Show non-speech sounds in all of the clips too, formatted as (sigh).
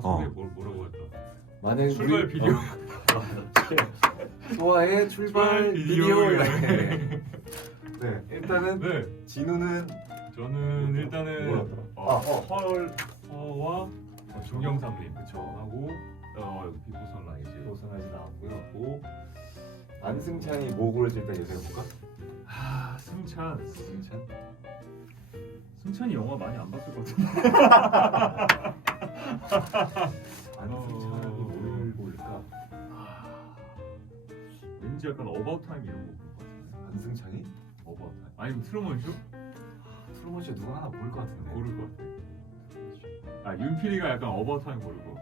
소개 뭘 뭐라고 할까? 많은 출발 그- 비디오. 어. (laughs) 소아의 출발 출발 비디오. 여행. (laughs) 네 일단은 네, 진우는 저는 일단은 뭐였더라? 어, 아, 어. 펄 허와 중경삼림 그쵸. 하고 어 여기 비포 선라이즈 도선하지 나왔고요. 고 안승찬이 뭐 고를지 일단 예상해 볼까? 아 승찬. 승찬. 승찬이 영화 많이 안 봤을 것 같은데. (laughs) 안승찬이 뭘 고를까? 아, 왠지 약간 어바웃 타임 이런 거 볼 것 같은데. 안승찬이? 어바웃 타임 아니면 트루먼 쇼? 트루먼 쇼 누구 하나 고를 것 같은데. 고를 것 같아. 아 윤필이가 약간 어바웃 타임 같고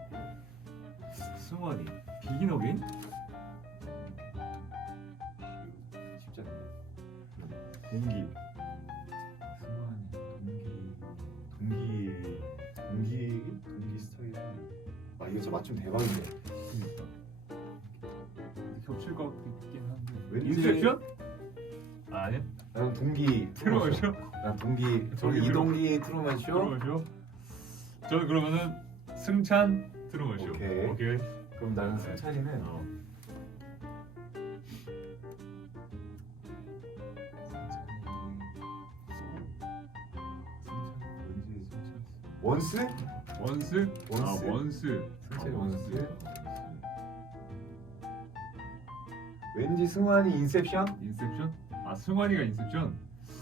승환이. 비긴 어게인 공기 승환이 동기 동기 동기 동기 스타일은 아 이거 진짜 맞춤 대박인데. 그러니까 겹칠 것 같긴 한데 왠지- 인셉션? 아, 아니야 나는 (laughs) 동기 트루먼 쇼? 난 동기 저기 동기 이동기 트루먼 쇼. 트루먼 쇼? 저는 그러면은 승찬 트루먼 쇼 오케이. 오케이. 그럼 나는 네. 승찬이는 어. 원스? 원스? 원스? 아 원스 승찬이 아, 원스. 왠지 승환이 인셉션? 인셉션? 아 승환이가 인셉션?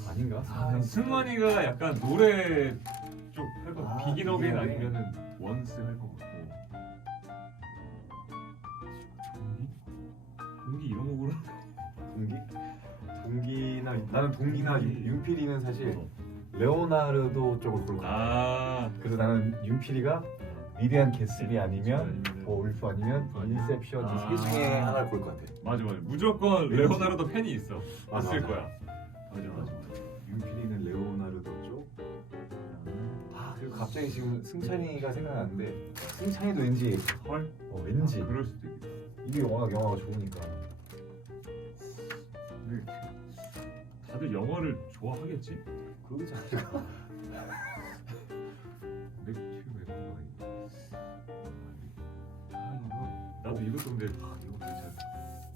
아닌가? 아, 승환이가 약간 노래 쪽 할것 아, 같아 비긴 어게인 비긴 어게인. 아니면은 원스 할 것 같고 동기? 동기 이런 거 고르 동기? 동기나 나는 동기나 동기. 윤- 윤필이는 사실 레오나르도 쪽을 고를 거야. 아 그래서 나는 윤필이가 위대한 개스비 아니면 아니면은 더 울프 아니면 아니면? 인셉션 아. 이세 중에 하나를 고를 것 같아. 맞아 맞아 무조건 왠지. 레오나르도 팬이 있어 맞아, 있을 맞아. 거야 맞아 맞아 윤필이는 레오나르도 쪽. 아 그리고 갑자기 지금 승찬이가 생각나는데 승찬이도 왠지 헐? 어, 왠지 아, 그럴 수도 있겠다 이게 영화가 영화가 좋으니까. 근데 다들 영어를 좋아하겠지? 그러지 않을까? 맥주 맥주 아 이거 나도 이것도 근데 아, 이거 진짜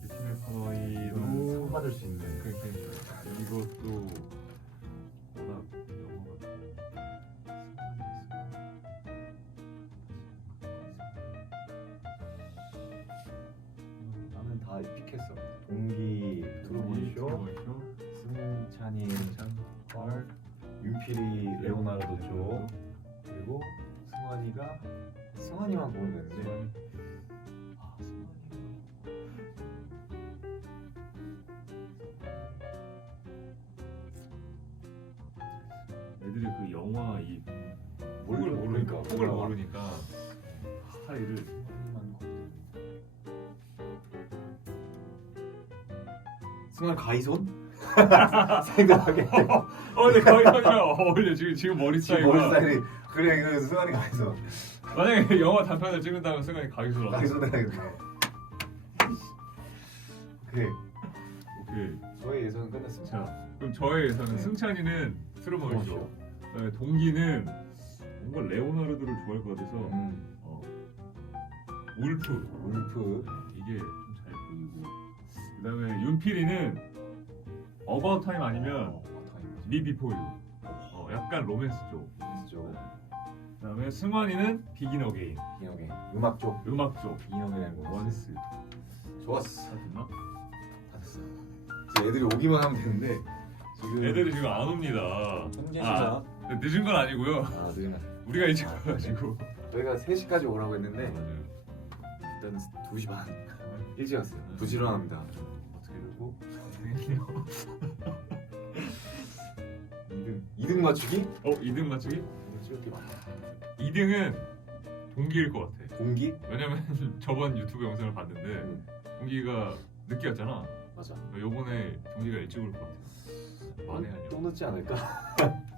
리티멜 이거는 상 파너이도 받을 수 있는. 그러니까 이것도 승환이가 승환이만 보면 되는데. 아, 승환이가. 애들이 그 영화 이뭘 폭을 모르니까. 폭을 모르니까 스타일을 승환이만 보면 승환 가이손? (laughs) 생각하게. (laughs) 어 근데 거의 형이랑 어울려 지금 지금 머리 지금 머리 스타일이 그래 그 승환이 가이손. 만약에 영화 단편을 찍는다면 생각이 가기소라 가이손 해야겠네. 오케이. 오케이 저의 예상은 끝났습니다. 자 그럼 저의 예상은 네. 승찬이는 트루먼쇼. 네, 동기는 뭔가 레오나르도를 좋아할 것 같아서 음, 어, 울프 울프. 이게 좀 잘 보이고 그다음에 윤필이는 어바웃 타임 아니면 어. 미 비포 유. 어, 약간 로맨스 쪽 죠. 그다음에 승환이는 비긴 어게인. 인형의 음악 쪽 음악 쪽 인형의 뭐 원스. 좋았어. 다 됐나? 다 됐어. 이제 애들이 오기만 하면 되는데 지금 애들이 지금 안 옵니다. 현재시잖아 아, 늦은 건 아니고요. 아 늦으면 우리가 일찍 와가지고. 저희가 3시까지 오라고 했는데 맞아요. 일단 2시 반. 일찍 왔어요. 부지런합니다. 어떻게 그 되고 2등. 2등 맞추기? 어 2등 맞추기? 게 2등은 동기일 것 같아. 동기? 왜냐면 (laughs) 저번 유튜브 영상을 봤는데 응. 동기가 늦게 왔잖아. 맞아. 요번에 동기가 일찍 올 것 같아. 만회하려고 또 늦지 않을까? (laughs)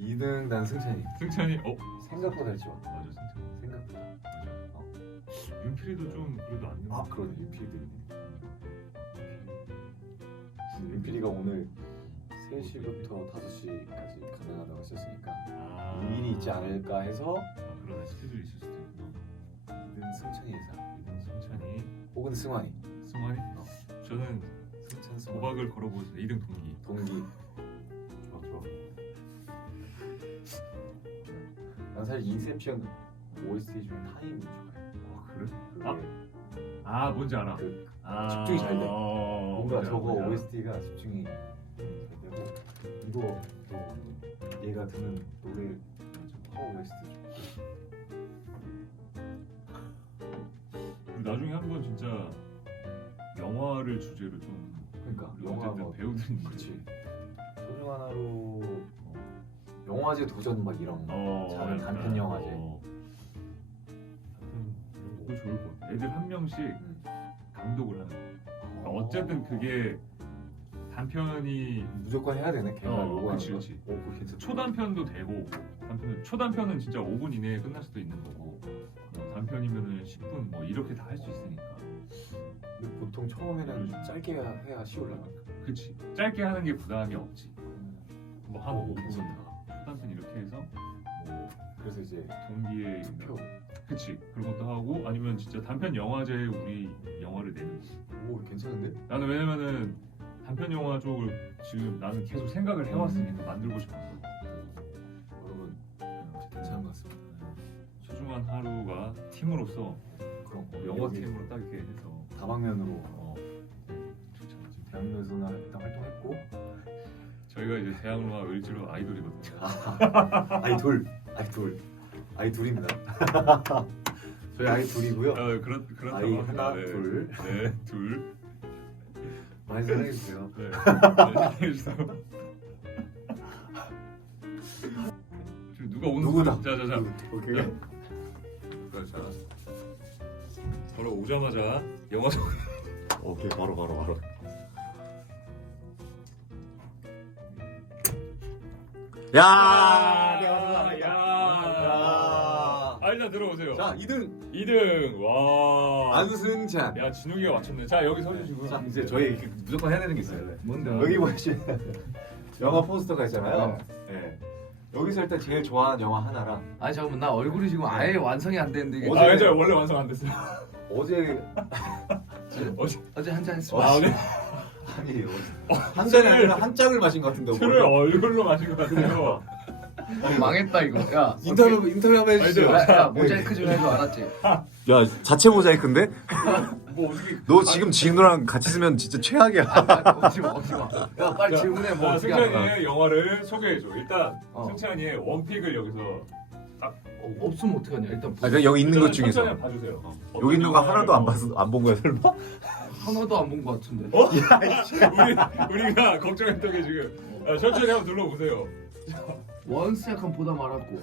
2등 난 승찬이. 승찬이 어? 생각보다 일찍 왔다 맞아 승찬이. 생각보다. 맞아. 어. 윤필이도 좀 그래도 안아 늦는 그러네. 윤필이도 있네 윤필이가 오늘 3시부터 5시까지 가능하다고 했었으니까 아. 일이 있지 않을까 해서 아, 그러네. 그러네 스케줄이 있을 수도 있구나. 2등 승찬이 예상. 이등 승찬이, 혹은 승환이. 승환이. 저는 승찬 승환. 도박을 걸어보겠습니다. 2등 동기. 동기. 좋아 좋아. 난 사실 인셉션 OST 중에 타임이 좋아해. 어 그래? 그게 아. 아 뭔지 알아. 그 아, 집중이 잘 돼. 어, 뭔가 뭔지 알아, 저거 뭔지 알아. OST가 집중이 잘 되고 이거 또 얘가 듣는 노래 파워 OST 나중에 한번 진짜 영화를 주제로 좀 그러니까 영화 어쨌든 뭐 배우들이 그치 소중한 하루 어, 영화제 도전 막 이런 거 어, 작은 약간, 단편 영화제 어. 하여튼 그거 좋을 것 같아. 애들 한 명씩 음. 감독을 하는. 거야. 어쨌든 그게 단편이 무조건 해야 되네 걔가 어, 요구하는 그치, 거. 그치. 오 그거 괜찮다 초단편도 되고 단편 초단편은 진짜 5분 이내에 끝날 수도 있는 거고 뭐 단편이면은 10분 뭐 이렇게 다 할 수 있으니까. 근데 보통 처음에는 짧게 해야, 쉬울라나 그치. 짧게 하는 게 부담이 없지. 뭐한 어, 5분 괜찮다. 초단편 이렇게 해서 뭐 그래서 이제 동기의 투표 그치. 그런 것도 하고 아니면 진짜 단편 영화제에 우리 영화를 내는 거지. 오 괜찮은데? 나는 왜냐면은 단편 영화 쪽을 지금 나는 계속 생각을 해왔으니까 만들고 싶었어. 여러분 어, 괜찮은 것 같습니다. 소중한 하루가 팀으로서 그럼 어, 영화 팀으로 딱 이렇게 해서. 다방면으로. 어, 지금 대학로에서나 일단 활동했고. 저희가 이제 대학로와 을지로 아이돌이거든요. 아이돌 아이돌 아이돌입니다 (laughs) 저희 아이돌이고요 어, 그렇 그렇다고 아이. 하나, 네. 둘. 네, 둘. 많이 사랑해 주세요 네. (laughs) 네. 해주세요. 지금 누가 오는 누구다? 자, 자, 자. 오케이 네. 자, 바로 오자마자 영화 속 오케이 바로 바로 바로 야, 야, 야. 야. 아, 일단 들어오세요. 자 2등 2등. 와. 안승찬 야, 진욱이가 맞췄네. 자, 여기 서 주시고요. 자 이제 저희 이렇게 무조건 해야 되는 게 있어요 뭔데? 여기 보시면 영화 포스터가 있잖아요 네. 여기서 일단 제일 좋아하는 영화 하나랑 아니 잠깐만 나 얼굴이 지금 아예 완성이 안 되는데 이게 어제- 아, 괜찮아요. 원래 완성 안 됐어요. (laughs) (laughs) 어제 어제 어제 한잔 했어. 아, 네. 아니 한 잔이 아니라 한 짝을 마신 것 같은데 술을 얼굴로 마신 것 같은데요. 어, 망했다 이거. 야 인터뷰 인터뷰 한번 해주세요 야, 야 모자이크 좀 해줘 알았지? 야 자체 모자이크인데? 뭐 어떻게 너 지금 진우랑 같이 쓰면 진짜 최악이야. 아, 오지 마 오지 마. 야 빨리 자, 질문해 뭐 자, 어떻게 하는 거야? 승찬이의 영화를 소개해줘. 일단 어. 승찬이의 원픽을 여기서 어, 없으면 어떡하냐 일단 아, 그냥 여기 있는 것 중에서 천천히 봐주세요. 어떤 여기 있는 거 하나도 안 뭐- 봤어, 안 본 거야 설마? (laughs) 하나도 안본거 같은데. 어? 우리 우리가 걱정했던 게 지금 아, 천천히 한번 둘러보세요. 원스 약간 보다 말았고.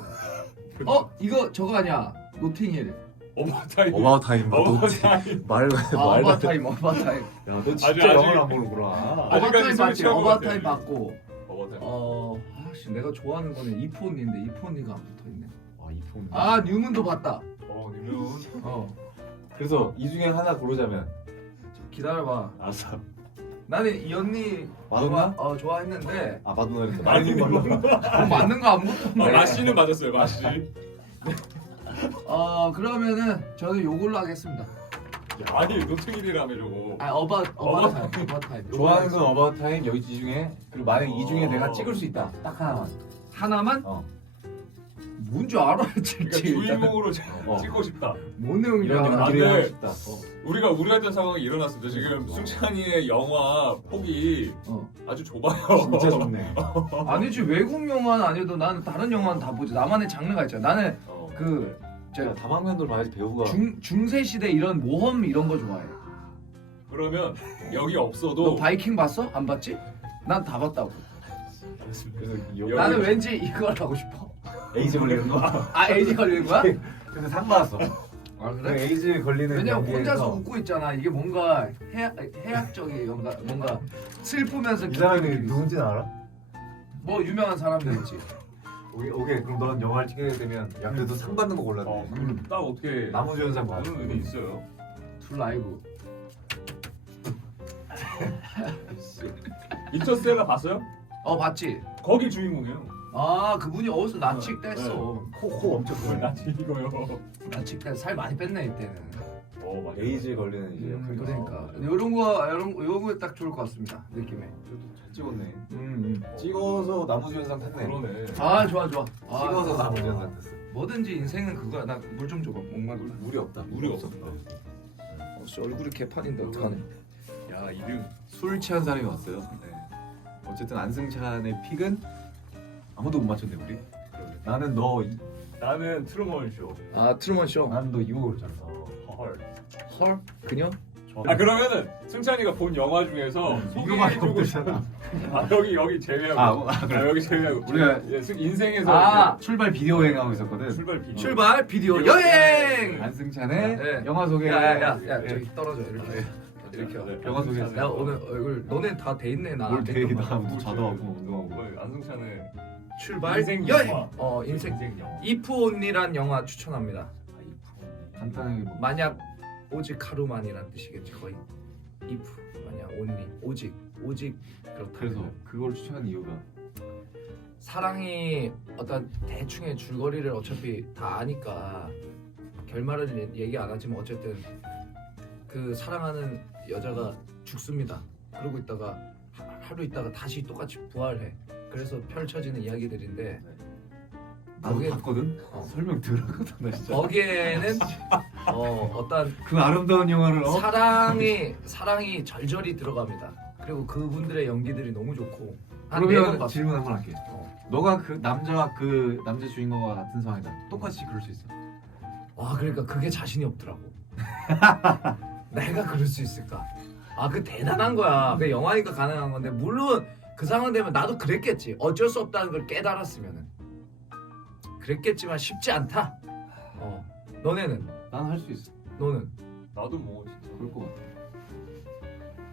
어 이거 저거 아니야? 노팅힐. 오버타임. 어바웃 타임 뭐 오버타임. 말아 말. 어바타임 어바타임. 야너 진짜 아직- 아직- 영화를 안 보는구나 아직까지 어바타임 소리 봤지? 취한 것 어바타임 같아. 봤고. 오버타임. 어 아씨 내가 좋아하는 거는 이포니인데 이포니가 안 붙어 있네. 와 이폰 아 뉴문도 봤다. 어, 니면 어 그래서 이 중에 하나 고르자면 기다려봐. 아싸 나는 이 언니 마돈나? 좋아, 어 좋아했는데 아 마돈나. 뭐 맞는 거안 어, 붙었네. 마씨는 맞았어요. 마씨. 어 그러면은 저는 요걸로 하겠습니다. 아니 노트길이라며 저거. 아 어바 어바 타임 어바 타임. 좋아하는 건 어바웃 타임 여기 이 중에 그리고 만약 이 중에 어. 내가 찍을 수 있다 딱 하나만 하나만 어 뭔줄 알아야 (laughs) 그러니까. 주인공으로 어. 찍고 싶다. 뭔 내용인지 이런. 하고 싶다 어. 우리가 우려했던 상황이 일어났습니다. 어. 지금 승찬이의 영화 폭이 어. 아주 좁아요. 진짜 좋네 (laughs) 아니지 외국 영화는 아니어도 나는 다른 영화는 다 보지. 나만의 장르가 있잖아. 나는 어. 그 제가 다방면으로 봐야지 배우가 중 중세 시대 이런 모험 이런 거 좋아해. 그러면 여기 너 없어도 바이킹 봤어? 안 봤지? 난 다 봤다고. 그래서 여기- 나는 왠지 이걸 하고 싶어. 에이즈 걸리는 거아 에이지 걸리는 거야? (laughs) 근데 상 받았어 아그 에이즈 걸리는 왜냐면 연기에서 혼자서 웃고 있잖아. 이게 뭔가 해학, 해학적인 뭔가 뭔가 슬프면서 이 사람이 기쁜 느낌이 있어. 누군지는 알아? 뭐 유명한 사람들이지. 오케이, 오케이 그럼 넌 영화를 찍게 되면 야 그래도 상 받는 거 어, 골랐네 그럼 딱 어떻게 나무주연상 받아 그런 의미 있어요. 둘 라이브. (laughs) 인터스텔라 봤어요? 어 봤지. 거기 주인공이에요. 아 그분이 어디서 나치됐어. 코코 엄청 그걸 크네. 나 이거요. 나치돼 살 많이 뺐네 이때는. 어 맞아. 에이즈 걸리는 이제 음, 역할이 그러니까. 이런 거 이런 거 이런 거딱 좋을 것 같습니다 느낌에. 잘 찍었네. 음. 찍어서 나무주연상 탔네. 그러네. 아 좋아 좋아. 아, 찍어서 좋아. 나무주연상 탔어. 뭐든지 인생은 그거야. 나 물 좀 줘봐. 목말라. 물이 없다. 물이 없어. 어, 씨, 얼굴이 개판인데 어떡하네. 야 2등 술 취한 사람이 왔어요. 네. 어쨌든 안승찬의 픽은 아무도 못 맞췄네 우리. 나는 너 이- 나는 트루먼 쇼. 아 트루먼 쇼. 나는 너 이거 그랬잖아. 어, 헐. 헐 그녀? 아 그러면은 승찬이가 본 영화 중에서 이거밖에 소개해 주고 없대잖아. (laughs) 아 여기 여기 제외하고. 아, 뭐, 아, 아, 여기 제외하고. 우리가- 예, 승- 인생에서 아, 출발 비디오 여행하고 있었거든. 출발 비디오. 출발 비디오 여행. 안승찬의 네. 영화 소개. 야야야 네. 야, 저기 떨어져 이렇게. 이렇게. 네. 영화 소개했어. 야 오늘 얼굴 너네 다 돼 있네 나. 뭘안 되게. 나도 자도 하고 어, 운동하고. 뭐, 안승찬의 출발 인생 여행. 영화. 어 인생. 영화. 이프 온리란 영화 추천합니다. 간단하게 뭐. 만약 오직 하루만이란 뜻이겠지 거의. if 만약 only 오직 오직 그렇다. 그래서 그걸 추천한 이유가 사랑이 어떤 대충의 줄거리를 어차피 다 아니까 결말은 얘- 얘기 안 하지만 어쨌든 그 사랑하는 여자가 죽습니다. 그러고 있다가 하- 하루 있다가 다시 똑같이 부활해. 그래서 펼쳐지는 이야기들인데 나도 거기에- 봤거든. 어. 설명 들었거든 나 진짜. 거기에는 (laughs) 어, 어떤 그 아름다운 영화를 어? 사랑이 사랑이 절절히 들어갑니다. 그리고 그분들의 연기들이 너무 좋고 한 네번 그러면 봤어. 질문 한번 할게. 어. 너가 그 남자와 그 남자 주인공과 같은 상황이다. 똑같이 그럴 수 있어. 와 그러니까 그게 자신이 없더라고. (laughs) 내가 그럴 수 있을까? 아 그 대단한 거야. 그 영화니까 가능한 건데 물론 그 상황 되면 나도 그랬겠지. 어쩔 수 없다는 걸 깨달았으면은 그랬겠지만 쉽지 않다. 어 너네는 난 할 수 있어. 너는 나도 뭐 진짜. 그럴 것 같아.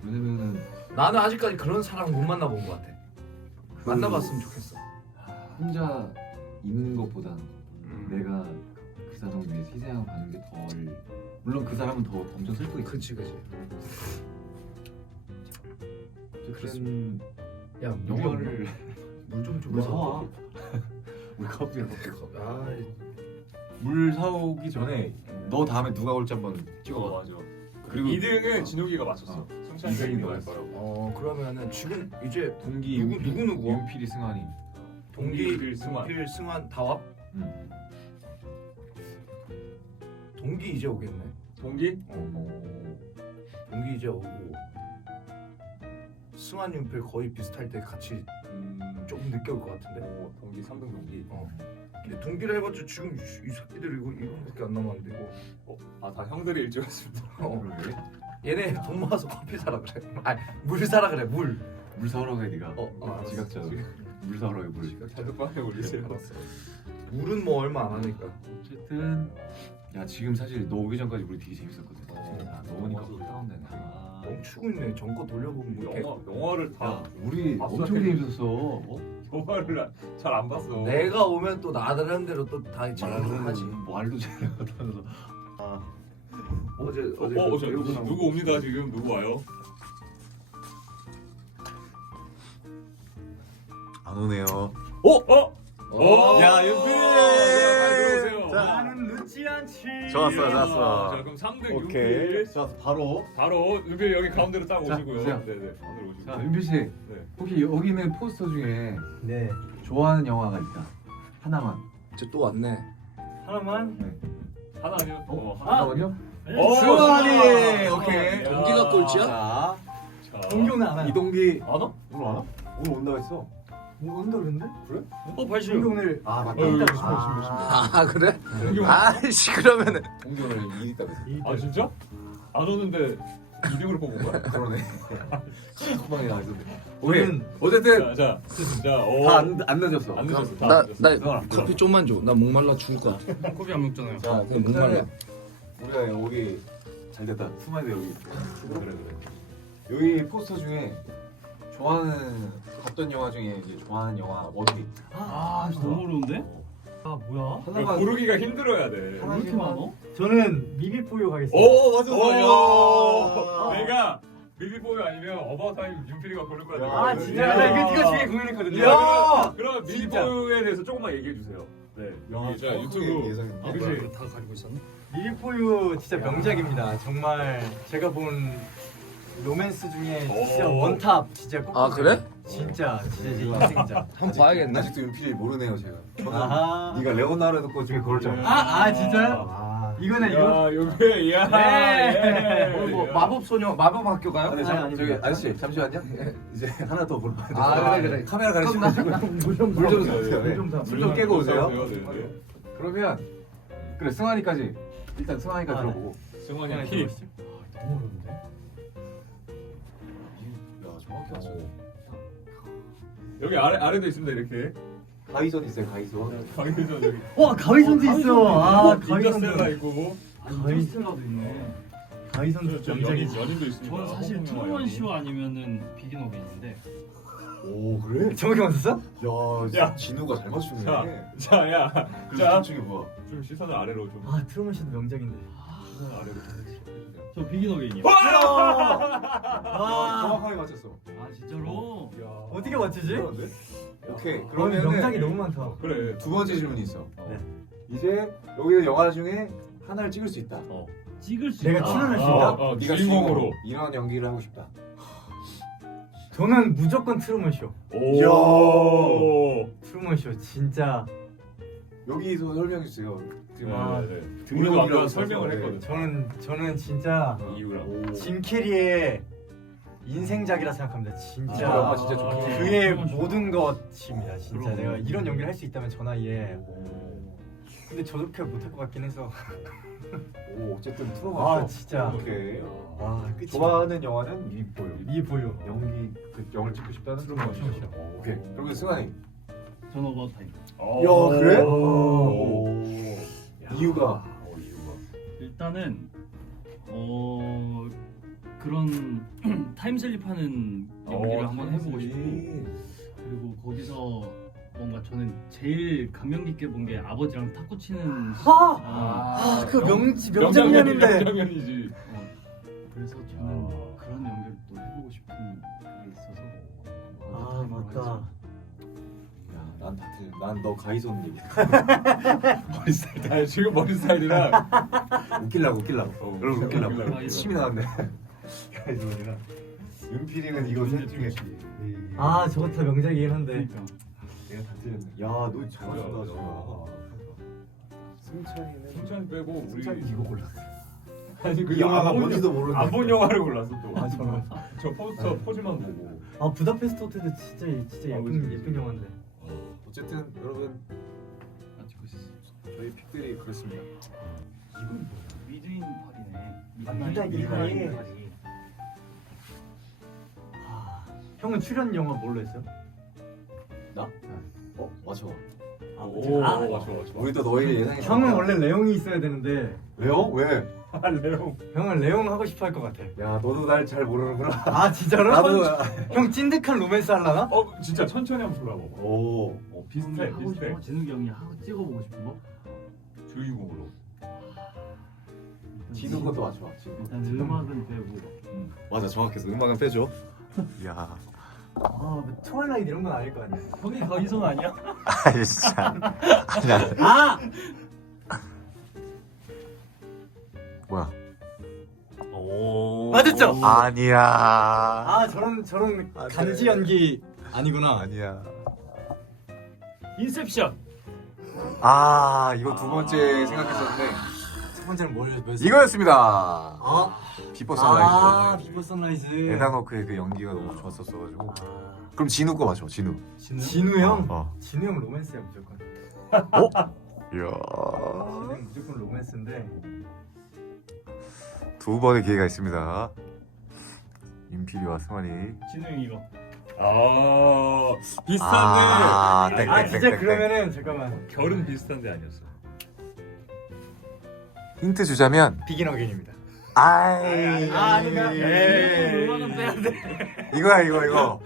왜냐면은 나는 아직까지 그런 사람 못 만나본 것 같아. 그 만나봤으면 좋겠어. 혼자 있는 것보다 음. 내가 그 사람을 위해 희생하고 가는 게 덜. 물론 그 사람은 더 엄청 슬프겠지. 그치 그치. 그런 야 영화를 물좀 물 줘봐. 사와. (laughs) 우리 커피 아 물 사오기 전에 너 다음에 누가 올지 한번 어 찍어봐. 맞아. 그리고 2등은 진욱이가 맞췄어. 어. 승찬이가 이등이 2등 너가 할. 거라고. 어 그러면은 지금 이제 동기 누구- 누구 누구? 윤필이 승환이. 동기 동기 승환. 필 승환 다합 응. 동기 이제 오겠네. 동기? 어. 동기 이제 오고 승환 윤필 거의 비슷할 때 같이 음, 조금 늦게 올 것 같은데. 어, 동기 3등 동기. 어. 근데 동기를 해봤자 지금 이, 이 새끼들 이거 이거밖에 안 남았는데 이거. 어, 아다 형들이 일찍 왔습니다. 어. 얘네 돈 모아서 커피 사라 그래. 아니 물 사라 그래 물. 물 사오라고 해 네가. 어, 어, 알았어. 지각자. 물 사오라고 해 물. 자극방에 올리세요. 물은 뭐 얼마 안 하니까. 어쨌든 야 지금 사실 너 오기 전까지 우리 되게 재밌었거든. 어. 야, 너 오니까. 확 다운되네. 아. 멈추고 있네. 전거 돌려보면 뭐 이렇게. 영화 영화를 다야 우리. 엄청 재밌었어. 어? 영화를 잘 안 봤어. 내가 오면 또 나름대로 또 다 잘하지. 말도 잘하면서. 아. 어제 어, 어제 어, 그 저, 배우분하고 누구 옵니다 지금 누구 와요? 안 오네요. 어? 어? 어. 야, 어, 윤필! 네, 들어오세요. 자. 않지. 좋았어, 좋았어. 자 그럼 3등 오케이. 윤필 자 바로. 바로 윤필 여기 가운데로 딱 자, 오시고요. 보세요. 네네 오늘 오시고. 자 윤필 씨 네. 혹시 여기 있는 포스터 중에 네. 좋아하는 영화가 있다. 하나만. 쟤또 왔네. 하나만. 하나 아니요? 어, 아, 잠깐만요. 어, 승환이! 승환. 오케이. 야. 동기가 꼴찌야? 자 자. 동교는 안 와요. 이동기 안 와? 오늘 안 와? 오늘 온다고 했어. 뭐 온다 그랬는데? 어 발시. 동교 오늘 아 맞다. 어, 이따 신발, 신발, 신발. 아 그래? 아이씨 그러면은 있다고 했어. 아 진짜? 안 오는데 2등으로 뽑은 거야? 그러네. 후방에 나와 있었는데. 오케이. 오늘 어쨌든 자, 자, 자, 어. 다안 안 늦었어. 안 늦었어. 다나안 늦었어. 나 커피 좀만 줘. 나 목말라 죽을 거야. 커피 안 먹잖아요. 자, 그냥 목말라. 우리가 여기 잘 됐다. 수마이도 여기 있어. 그래 그래. 여기 포스터 중에 좋아하는 봤던 영화 중에 이제 좋아하는 영화 원픽. 아, 너무 어려운데? 아 뭐야? 이거 고르기가 힘들어야 돼. 왜 이렇게 많어? 저는 미비포유 가겠습니다. 오 맞아 오, 내가 미비보이 아니면 어바웃타임 윤필이가 고를 거야. 아, 내가. 진짜? 야. 나 이거- 이거 되게 고민했거든요. 야, 그럼 진짜. 미비보이에 대해서 조금만 얘기해 주세요. 네. 여기 자 유튜브. 예상인데. 아, 그치? 다 가지고 있었네. 미리포유 진짜 명작입니다. 정말 제가 본 로맨스 중에 진짜 오. 원탑 진짜 꼭 아 그래? 진짜 진짜 제 인생작. (laughs) 한번 봐야겠네. 아직도 윤필이 모르네요 제가. 저는 아하. 네가 레오나르도 거 중에 그걸 줄 알았어. 아, 아 진짜요? 아. 이거는 이거 야, 요게 야. 네. 예. 뭐 마법 소녀 마법 학교 가요? 아, 네, 아니, 잠, 아니, 저기 아니. 아저씨 잠시만요. 이제 (laughs) 하나 더 볼까요? 아, 그래, 그래. 카메라 가리시고 (laughs) 물좀 물좀 사세요. 네. 물좀 사. 물좀 깨고 오세요. 네, 네. 그러면 그래 승환이까지 일단 승환이가 아, 네. 들어보고. 승환이 키. 너무 어려운데? 야 정확히 맞춰. 여기 아래 아래도 있습니다 이렇게. 가이전 있어요 가이전. 강의선 여기. 와 가위선도 있어. 아 인터스텔라 가위선도. 있고. 가위 스텔라도 있네. 가위선도 저 명작이지. 연인, 연인도 있습니다. 저는 사실 홍콩 영화 트루먼 연인. 쇼 아니면은 비긴 어게인인데 오 그래? (laughs) 정확히 맞았어? 야, 야. 진우가 잘 맞추네. 자, 자, 야, 그 자, 중에 뭐야? 좀 시선을 아래로 좀. 아 트루먼 씨도 명작인데. 시선을 아래로. 저 비긴 어게인이요. 아 정확하게 맞췄어. 아 진짜로? 야. 어떻게 맞추지? 그런데? 오케이 그러면 그러면 명작이 너무 많다. 그래. 두 번째 질문이 있어. 네. 이제 여기는 영화 중에 하나를 찍을 수 있다. 어. 찍을 수 내가 있다. 출연할 수 어, 있다? 어, 네가 주인공으로. 이런 연기를 하고 싶다. 저는 무조건 트루먼 쇼. 오. 트루먼 쇼 진짜 여기서 설명해 주세요. 네, 아, 네. 우리도 등록이라고 아까 설명을 써서, 했거든. 저는 저는 진짜 이유랑. 짐 캐리의 인생작이라 생각합니다. 진짜 아, 진짜 좋긴 해. 그의. 모든 것입니다. 진짜 그럼. 내가 이런 연기를 할 수 있다면 저 나이에 근데 저렇게 못할 것 같긴 해서 오 어쨌든 아 트로마. 진짜 오케이. 아 끝이 좋아하는 영화는 미보요. 이 보여 연기 그 영을 찍고 싶다는 트로마. 트루먼 쇼. 오케이. 그리고 승환이. 저는 어바웃타임. 야, 그래? 오. 이유가? 어, 이유가. 일단은 어 그런 (clears throat) 타임슬립하는 연기를 어, 한번 해보고 싶고 그리고 거기서 뭔가 저는 제일 감명 깊게 본 게 아버지랑 탁구 치는 시- 아! 아, 아 그 명지 명장면이- 명장면인데 명장면이지. (laughs) 어, 그래서 저는 아. 그런 연기를 또 해보고 싶은 그게 있어서 아 맞다 난 다 틀려. 난너 가이손 얘기. 머리 스타일. 아, 지금 머리 스타일이랑. 웃길라고 웃길라고. 어, 여러분 웃길라고. 웃기려고. 침이 나왔네. 가이손이랑. 윤필이는 이거 셋 중에. 아 저거 다 명작이긴 한데 그러니까 내가 다 틀렸네. 야, 너 잘한다, 맞아, 좋아. 승찬이는 승찬이 빼고 우리 승찬이 이거 골랐어. 아니 이 영화가 뭔지도 영- 모르는데. 안본 영화를 골랐어 또. 아저 포스터 포즈만 보고. 아 부다페스트 호텔도 진짜 진짜 아, 예쁜 그치. 예쁜 영화인데 어쨌든 여러분 아 찍고 있었어. 저희 픽들이 그렇습니다. 이건 뭐야? 미드인 파리네. 미드나잇 파리. 아, 형은 출연 영화 뭘로 했어요? 어, 맞춰. 오, 아, 좋아 좋아. 우리 또 너희 예상이. 형은 원래 레옹이 있어야 되는데 왜요? 왜? 아, 레옹. 형은 레옹 하고 싶어 할 것 같아. 야, 너도 날 잘 모르는구나. 아 진짜로? 나도. 형 찐득한 로맨스 하려나? 어 진짜 천천히 한번 골라봐. 오. 어, 비슷해 하고 비슷해. 싶어. 진욱이 형이 하고 찍어보고 싶은 거. 주인공으로. 진우 것도 맞춰. 진우. 일단 음악은 되고. 맞아, 정확했어. 음악은 빼줘. 야, 아 트와일라이트 이런 건 아닐 거 아니야. 형이 거기선 아니야? 아이 진짜. 아니야. 아 (laughs) 뭐야? 오. 맞았죠? 아니야. 아 저런 저런 아, 간지 네. 연기 아니구나. 아니야. 인셉션. 아, 이거 이거 두 번째 생각했었는데 첫 번째는 뭐였어요? 이거였습니다. 아, 비포 아 선라이즈. 비포 선라이즈. 에다노크의 그 연기가 너무 좋았었어가지고. 아, 그럼 진우 거 맞춰, 진우. 진우? 진우 형? 어. 진우 형 로맨스야 무조건. (laughs) 이야. 진우 형 무조건 로맨스인데. 두 번의 기회가 있습니다. 임피리와 승환이. 진우 형 이거. 아 비슷한데. 아, 땡, 아 땡, 진짜. 그러면은 잠깐만. 결은 비슷한데 아니었어. 힌트 주자면 비긴 어게인입니다. 아이. 아, 아닌가? 에이. 음악은 빼야 돼. 이거야, 이거, 이거.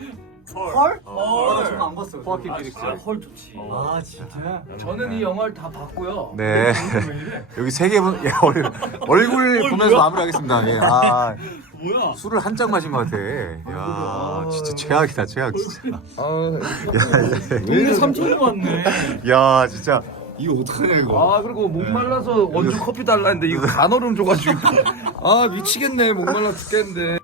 헐? 어, 나 저거 안 봤어. 퍼킹 아, 피닉스. 아, 헐 좋지. 아 진짜? 저는 이 영화를 다 봤고요. 네. (laughs) 여기 세 개 분, 예, 얼, 얼굴 보면서 마무리하겠습니다. 예, 아, 뭐야? 술을 한 잔 마신 것 같아. 야, 진짜 최악이다, 최악 진짜. 동네 삼촌도 왔네. 야, 진짜. 이거 어떡하냐 이거. 아 그리고 목말라서 원주 커피 달라 했는데 이거 간 얼음 줘가지고. (laughs) 아 미치겠네. 목말라 죽겠는데